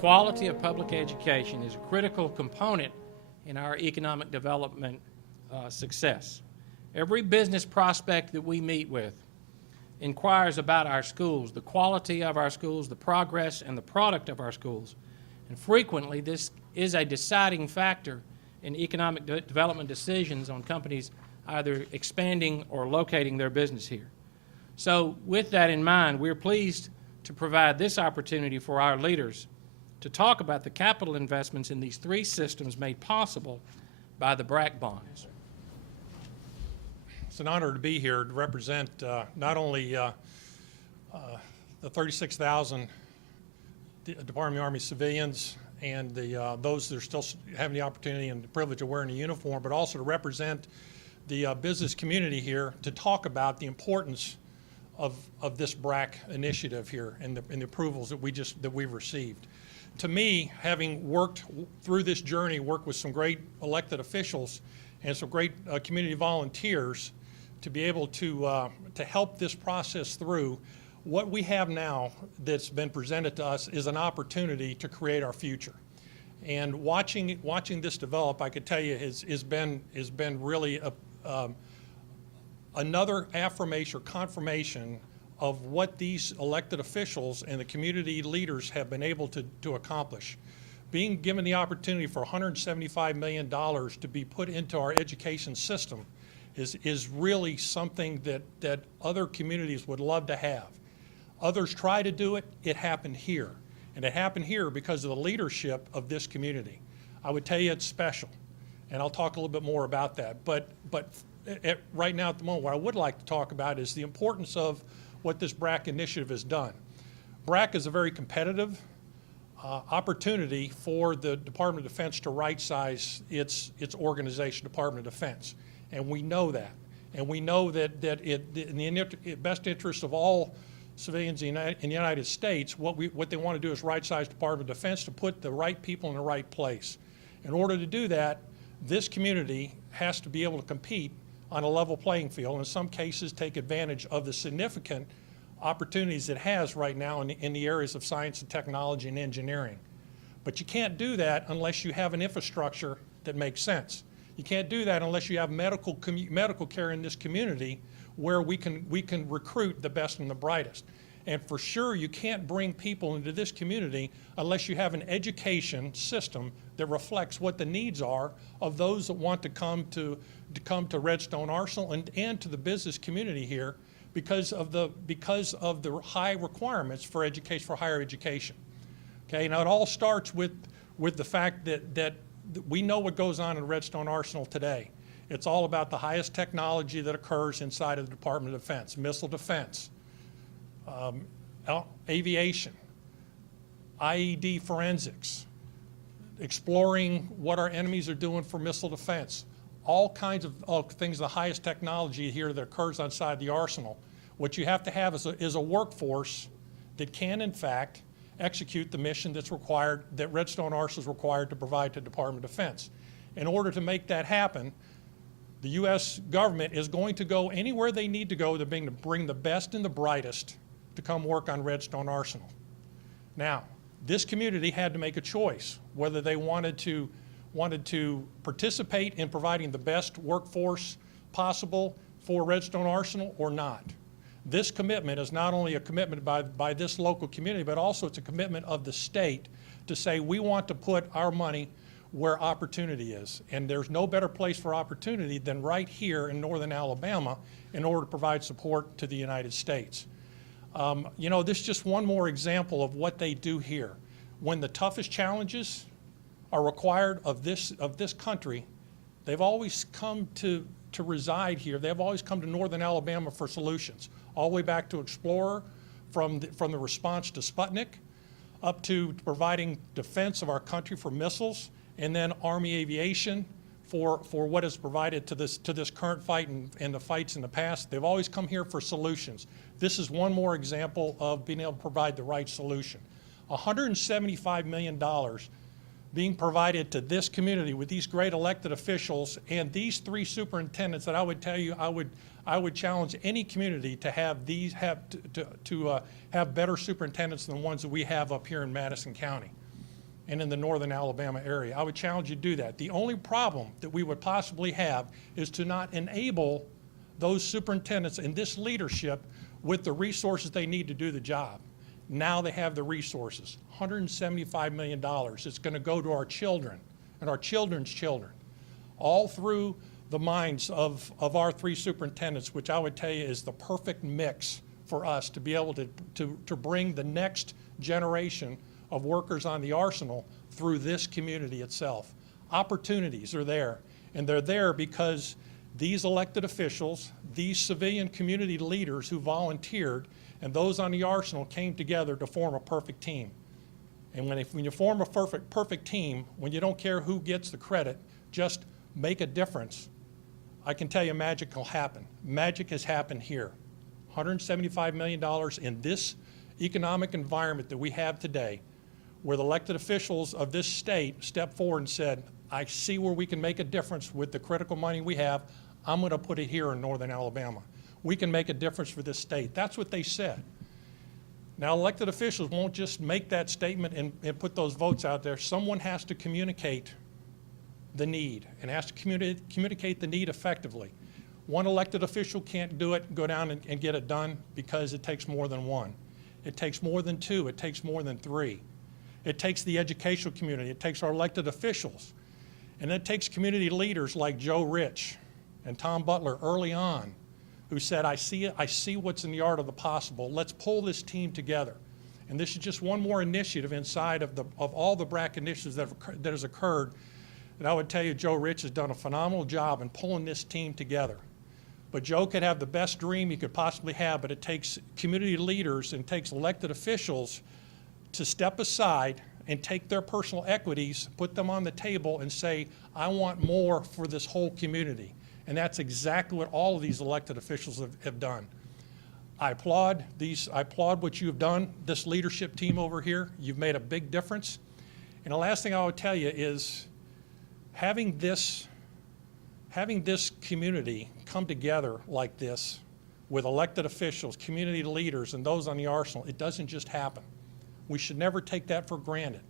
quality of public education is a critical component in our economic development success. Every business prospect that we meet with inquires about our schools, the quality of our schools, the progress and the product of our schools. And frequently, this is a deciding factor in economic development decisions on companies either expanding or locating their business here. So with that in mind, we're pleased to provide this opportunity for our leaders to talk about the capital investments in these three systems made possible by the BRAC bonds. It's an honor to be here to represent not only the 36,000 Department of the Army civilians and those that are still having the opportunity and the privilege of wearing a uniform, but also to represent the business community here to talk about the importance of this BRAC initiative here and the approvals that we've received. To me, having worked through this journey, worked with some great elected officials and some great community volunteers to be able to help this process through, what we have now that's been presented to us is an opportunity to create our future. And watching this develop, I could tell you, has been really another affirmation or confirmation of what these elected officials and the community leaders have been able to accomplish. Being given the opportunity for $175 million to be put into our education system is really something that other communities would love to have. Others try to do it. It happened here. And it happened here because of the leadership of this community. I would tell you it's special. And I'll talk a little bit more about that. But right now at the moment, what I would like to talk about is the importance of what this BRAC initiative has done. BRAC is a very competitive opportunity for the Department of Defense to right-size its organization, Department of Defense. And we know that. And we know that in the best interest of all civilians in the United States, what they want to do is right-size Department of Defense to put the right people in the right place. In order to do that, this community has to be able to compete on a level playing field, and in some cases take advantage of the significant opportunities it has right now in the areas of science and technology and engineering. But you can't do that unless you have an infrastructure that makes sense. You can't do that unless you have medical care in this community where we can recruit the best and the brightest. And for sure, you can't bring people into this community unless you have an education system that reflects what the needs are of those that want to come to Redstone Arsenal and to the business community here because of the high requirements for education, for higher education. Okay, now it all starts with the fact that we know what goes on in Redstone Arsenal today. It's all about the highest technology that occurs inside of the Department of Defense: missile defense, aviation, IED forensics, exploring what our enemies are doing for missile defense, all kinds of things, the highest technology here that occurs inside the arsenal. What you have to have is a workforce that can, in fact, execute the mission that's required, that Redstone Arsenal is required to provide to the Department of Defense. In order to make that happen, the U.S. government is going to go anywhere they need to go to bring the best and the brightest to come work on Redstone Arsenal. Now, this community had to make a choice whether they wanted to participate in providing the best workforce possible for Redstone Arsenal or not. This commitment is not only a commitment by this local community, but also it's a commitment of the state to say we want to put our money where opportunity is. And there's no better place for opportunity than right here in northern Alabama in order to provide support to the United States. You know, this is just one more example of what they do here. When the toughest challenges are required of this country, they've always come to reside here. They've always come to northern Alabama for solutions, all the way back to Explorer, from the response to Sputnik, up to providing defense of our country for missiles, and then Army aviation for what is provided to this current fight and the fights in the past. They've always come here for solutions. This is one more example of being able to provide the right solution. $175 million being provided to this community with these great elected officials and these three superintendents that I would tell you I would challenge any community to have have better superintendents than the ones that we have up here in Madison County. and in the northern Alabama area. I would challenge you to do that. The only problem that we would possibly have is to not enable those superintendents and this leadership with the resources they need to do the job. Now they have the resources, $175 million. It's going to go to our children and our children's children, all through the minds of our three superintendents, which I would tell you is the perfect mix for us to be able to bring the next generation of workers on the arsenal through this community itself. Opportunities are there, and they're there because these elected officials, these civilian community leaders who volunteered, and those on the arsenal came together to form a perfect team. And when you form a perfect team, when you don't care who gets the credit, just make a difference, I can tell you magic will happen. Magic has happened here. $175 million in this economic environment that we have today, where the elected officials of this state stepped forward and said, I see where we can make a difference with the critical money we have. I'm going to put it here in northern Alabama. We can make a difference for this state. That's what they said. Now, elected officials won't just make that statement and put those votes out there. Someone has to communicate the need and has to communicate the need effectively. One elected official can't do it, go down and get it done, because it takes more than one. It takes more than two. It takes more than three. It takes the educational community. It takes our elected officials. And it takes community leaders like Joe Rich and Tom Butler early on, who said, I see what's in the art of the possible. Let's pull this team together. And this is just one more initiative inside of all the BRAC initiatives that has occurred. And I would tell you, Joe Rich has done a phenomenal job in pulling this team together. But Joe could have the best dream he could possibly have, but it takes community leaders and takes elected officials to step aside and take their personal equities, put them on the table, and say, I want more for this whole community. And that's exactly what all of these elected officials have done. I applaud what you've done, this leadership team over here. You've made a big difference. And the last thing I would tell you is having this community come together like this with elected officials, community leaders, and those on the arsenal, it doesn't just happen. We should never take that for granted,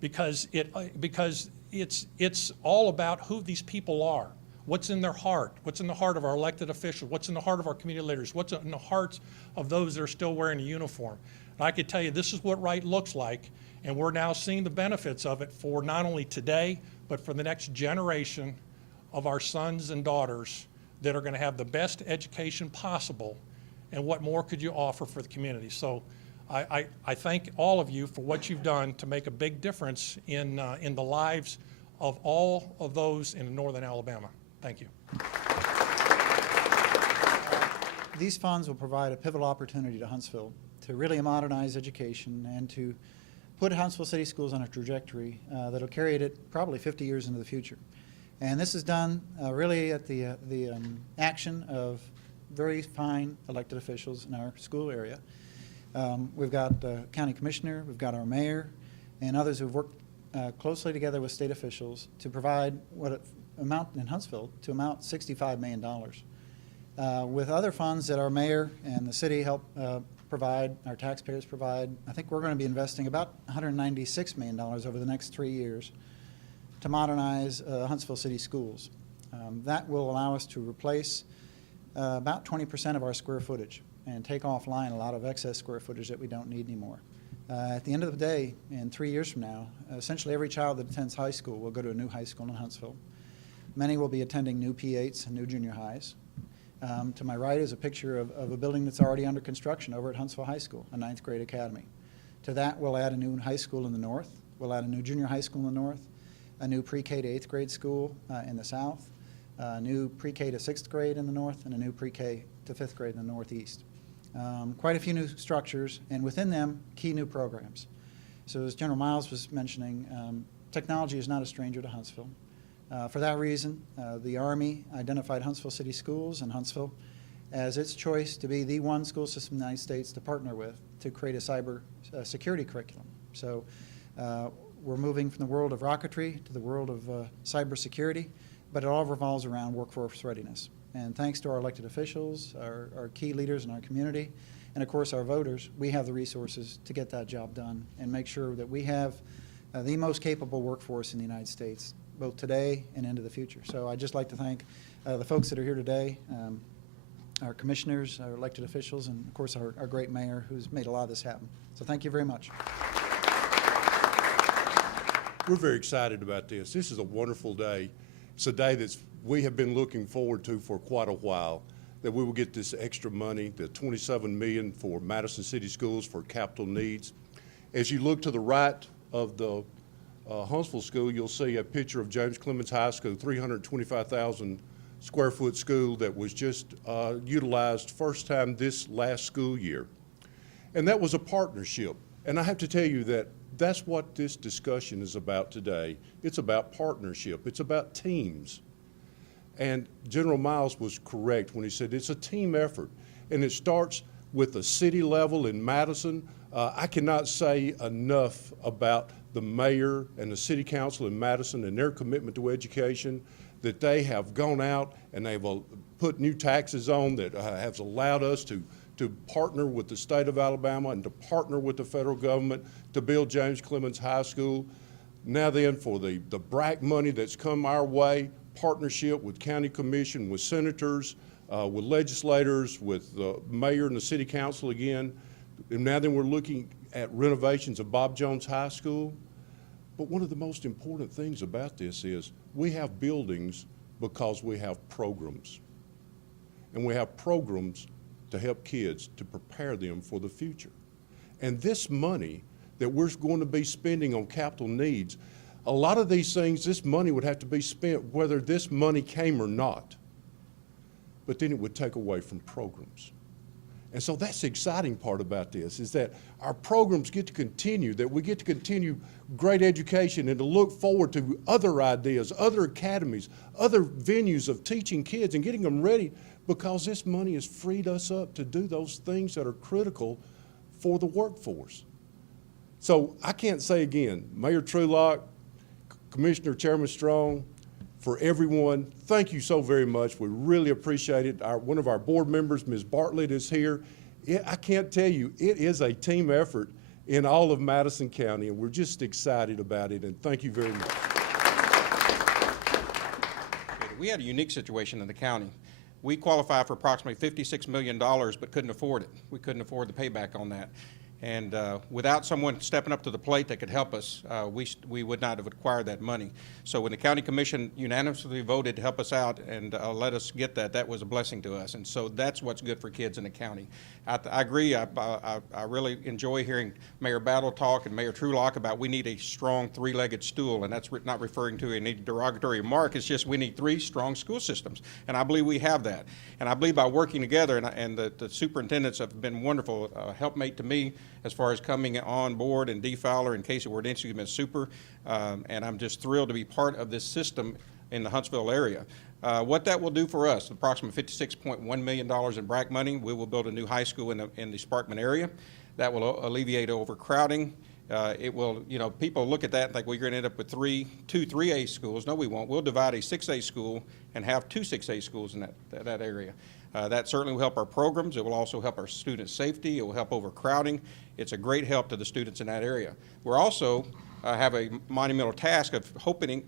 because it's all about who these people are, what's in their heart, what's in the heart of our elected officials, what's in the heart of our community leaders, what's in the hearts of those that are still wearing a uniform. And I could tell you this is what right looks like, and we're now seeing the benefits of it for not only today, but for the next generation of our sons and daughters that are going to have the best education possible. And what more could you offer for the community? So I thank all of you for what you've done to make a big difference in the lives of all of those in northern Alabama. Thank you. These funds will provide a pivotal opportunity to Huntsville to really modernize education and to put Huntsville City Schools on a trajectory that'll carry it probably 50 years into the future. And this is done really at the action of very fine elected officials in our school area. We've got the county commissioner, we've got our mayor, and others who've worked closely together with state officials to provide what amount in Huntsville to amount $65 million. With other funds that our mayor and the city help provide, our taxpayers provide, I think we're going to be investing about $196 million over the next 3 years to modernize Huntsville City Schools. That will allow us to replace about 20% of our square footage and take offline a lot of excess square footage that we don't need anymore. At the end of the day, in 3 years from now, essentially every child that attends high school will go to a new high school in Huntsville. Many will be attending new P8s and new junior highs. To my right is a picture of a building that's already under construction over at Huntsville High School, a 9th grade academy. To that, we'll add a new high school in the north. We'll add a new junior high school in the north, a new pre-K to 8th grade school in the south, a new pre-K to 6th grade in the north, and a new pre-K to 5th grade in the northeast. Quite a few new structures, and within them, key new programs. So as General Myles was mentioning, technology is not a stranger to Huntsville. For that reason, the Army identified Huntsville City Schools and Huntsville as its choice to be the one school system in the United States to partner with to create a cyber security curriculum. So we're moving from the world of rocketry to the world of cybersecurity, but it all revolves around workforce readiness. And thanks to our elected officials, our key leaders in our community, and of course our voters, we have the resources to get that job done and make sure that we have the most capable workforce in the United States, both today and into the future. So I'd just like to thank the folks that are here today, our commissioners, our elected officials, and of course our great mayor who's made a lot of this happen. So thank you very much. We're very excited about this. This is a wonderful day. It's a day that we have been looking forward to for quite a while, that we will get this extra money, the $27 million for Madison City Schools for capital needs. As you look to the right of the Huntsville School, you'll see a picture of James Clemens High School, 325,000 square foot school that was just utilized first time this last school year. And that was a partnership. And I have to tell you that that's what this discussion is about today. It's about partnership. It's about teams. And General Myles was correct when he said it's a team effort. And it starts with the city level in Madison. I cannot say enough about the mayor and the city council in Madison and their commitment to education, that they have gone out and they've put new taxes on that has allowed us to partner with the state of Alabama and to partner with the federal government to build James Clemens High School. Now then, for the BRAC money that's come our way, partnership with county commission, with senators, with legislators, with the mayor and the city council again. And now then we're looking at renovations of Bob Jones High School. But one of the most important things about this is we have buildings because we have programs. And we have programs to help kids, to prepare them for the future. And this money that we're going to be spending on capital needs, a lot of these things, this money would have to be spent whether this money came or not. But then it would take away from programs. And so that's the exciting part about this, is that our programs get to continue, that we get to continue great education and to look forward to other ideas, other academies, other venues of teaching kids and getting them ready, because this money has freed us up to do those things that are critical for the workforce. So I can't say again, Mayor Trulock, Commissioner Chairman Strong, for everyone, thank you so very much. We really appreciate it. One of our board members, Ms. Bartlett, is here. I can't tell you, it is a team effort in all of Madison County, and we're just excited about it, and thank you very much. We had a unique situation in the county. We qualified for approximately $56 million, but couldn't afford it. We couldn't afford the payback on that. And without someone stepping up to the plate that could help us, we would not have acquired that money. So when the county commission unanimously voted to help us out and let us get that, that was a blessing to us. And so that's what's good for kids in the county. I agree. I really enjoy hearing Mayor Battle talk and Mayor Trulock about we need a strong three-legged stool, and that's not referring to any derogatory remark. It's just we need 3 strong school systems, and I believe we have that. And I believe by working together, and the superintendents have been wonderful, helpmate to me as far as coming on board, and Dee Fowler and Casey Wardinski have been super, and I'm just thrilled to be part of this system in the Huntsville area. What that will do for us, approximately $56.1 million in BRAC money. We will build a new high school in the Sparkman area. That will alleviate overcrowding. It will, people look at that and think, well, you're going to end up with two 3A schools. No, we won't. We'll divide a 6A school and have 2 6A schools in that area. That certainly will help our programs. It will also help our student safety. It will help overcrowding. It's a great help to the students in that area. We're also have a monumental task of hoping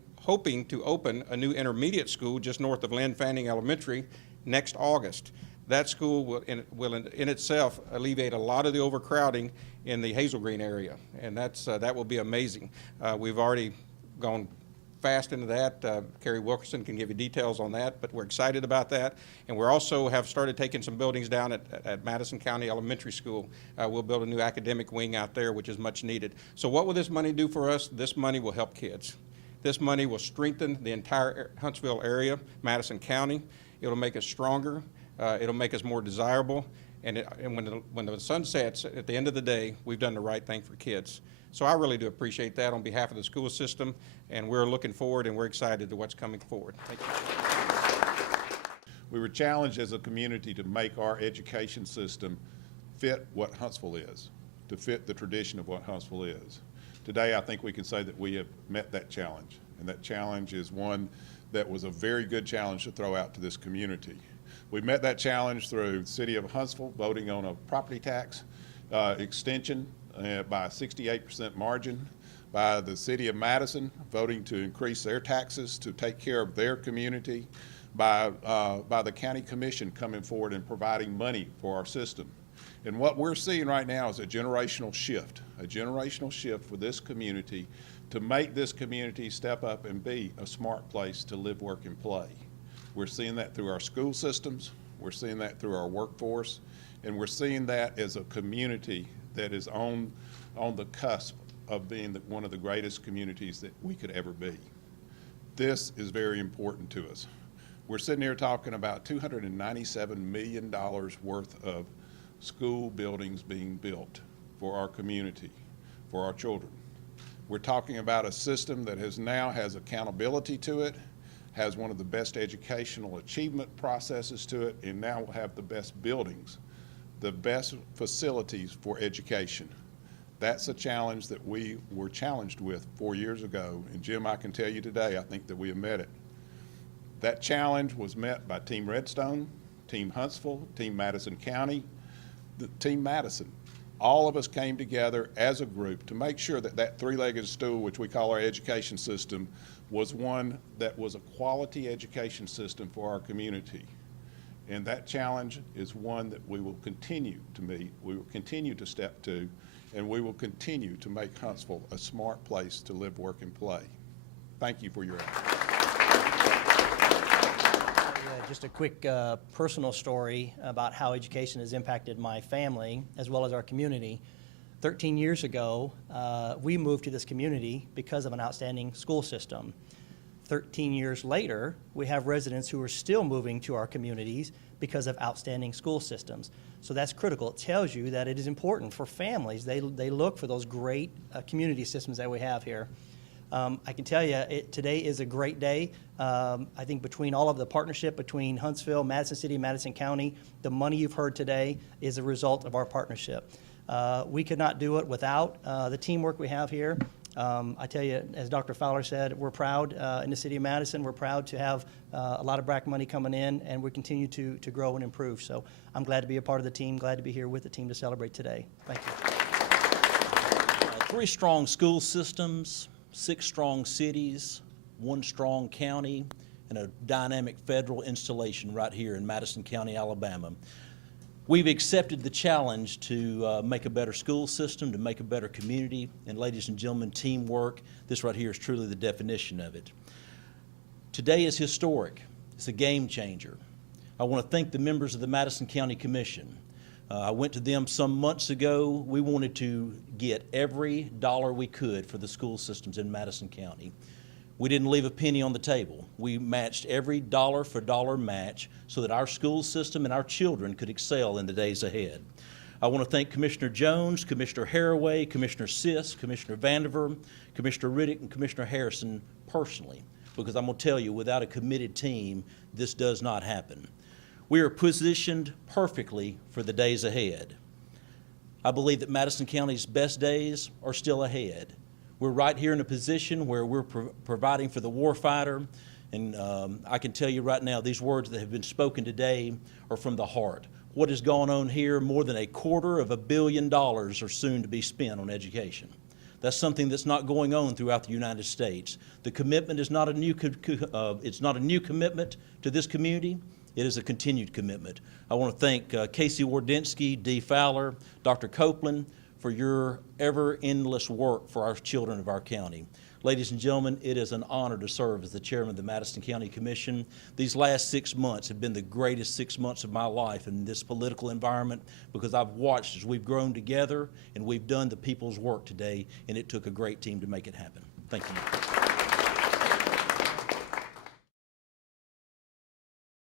to open a new intermediate school just north of Lynn Fanning Elementary next August. That school will in itself alleviate a lot of the overcrowding in the Hazel Green area, and that will be amazing. We've already gone fast into that. Kerry Wilkerson can give you details on that, but we're excited about that. And we also have started taking some buildings down at Madison County Elementary School. We'll build a new academic wing out there, which is much needed. So what will this money do for us? This money will help kids. This money will strengthen the entire Huntsville area, Madison County. It'll make us stronger. It'll make us more desirable. And when the sun sets, at the end of the day, we've done the right thing for kids. So I really do appreciate that on behalf of the school system, and we're looking forward and we're excited to what's coming forward. Thank you. We were challenged as a community to make our education system fit what Huntsville is, to fit the tradition of what Huntsville is. Today, I think we can say that we have met that challenge, and that challenge is one that was a very good challenge to throw out to this community. We met that challenge through the City of Huntsville voting on a property tax extension by a 68% margin. by the City of Madison voting to increase their taxes to take care of their community, by the County Commission coming forward and providing money for our system. And what we're seeing right now is a generational shift for this community to make this community step up and be a smart place to live, work, and play. We're seeing that through our school systems, we're seeing that through our workforce, and we're seeing that as a community that is on the cusp of being one of the greatest communities that we could ever be. This is very important to us. We're sitting here talking about $297 million worth of school buildings being built for our community, for our children. We're talking about a system that has accountability to it, has one of the best educational achievement processes to it, and now will have the best buildings, the best facilities for education. That's a challenge that we were challenged with 4 years ago, and Jim, I can tell you today, I think that we have met it. That challenge was met by Team Redstone, Team Huntsville, Team Madison County, Team Madison. All of us came together as a group to make sure that that three-legged stool, which we call our education system, was one that was a quality education system for our community. And that challenge is one that we will continue to meet, we will continue to step to, and we will continue to make Huntsville a smart place to live, work, and play. Thank you for your effort. Just a quick personal story about how education has impacted my family as well as our community. 13 years ago, we moved to this community because of an outstanding school system. 13 years later, we have residents who are still moving to our communities because of outstanding school systems. So that's critical. It tells you that it is important for families. They look for those great community systems that we have here. I can tell you, today is a great day. I think between all of the partnership between Huntsville, Madison City, Madison County, the money you've heard today is a result of our partnership. We could not do it without the teamwork we have here. I tell you, as Dr. Fowler said, we're proud in the City of Madison. We're proud to have a lot of BRAC money coming in, and we continue to grow and improve. So I'm glad to be a part of the team, glad to be here with the team to celebrate today. Thank you. 3 strong school systems, 6 strong cities, 1 strong county, and a dynamic federal installation right here in Madison County, Alabama. We've accepted the challenge to make a better school system, to make a better community, and ladies and gentlemen, teamwork, this right here is truly the definition of it. Today is historic. It's a game changer. I want to thank the members of the Madison County Commission. I went to them some months ago. We wanted to get every dollar we could for the school systems in Madison County. We didn't leave a penny on the table. We matched every dollar for dollar match so that our school system and our children could excel in the days ahead. I want to thank Commissioner Jones, Commissioner Haraway, Commissioner Sisk, Commissioner Vandiver, Commissioner Riddick, and Commissioner Harrison personally, because I'm going to tell you, without a committed team, this does not happen. We are positioned perfectly for the days ahead. I believe that Madison County's best days are still ahead. We're right here in a position where we're providing for the warfighter, and I can tell you right now, these words that have been spoken today are from the heart. What has gone on here, more than $250 million are soon to be spent on education. That's something that's not going on throughout the United States. The commitment is not a new, it's not a new commitment to this community. It is a continued commitment. I want to thank Casey Wardensky, Dee Fowler, Dr. Copeland, for your ever-endless work for our children of our county. Ladies and gentlemen, it is an honor to serve as the chairman of the Madison County Commission. These last 6 months have been the greatest 6 months of my life in this political environment, because I've watched as we've grown together and we've done the people's work today, and it took a great team to make it happen. Thank you.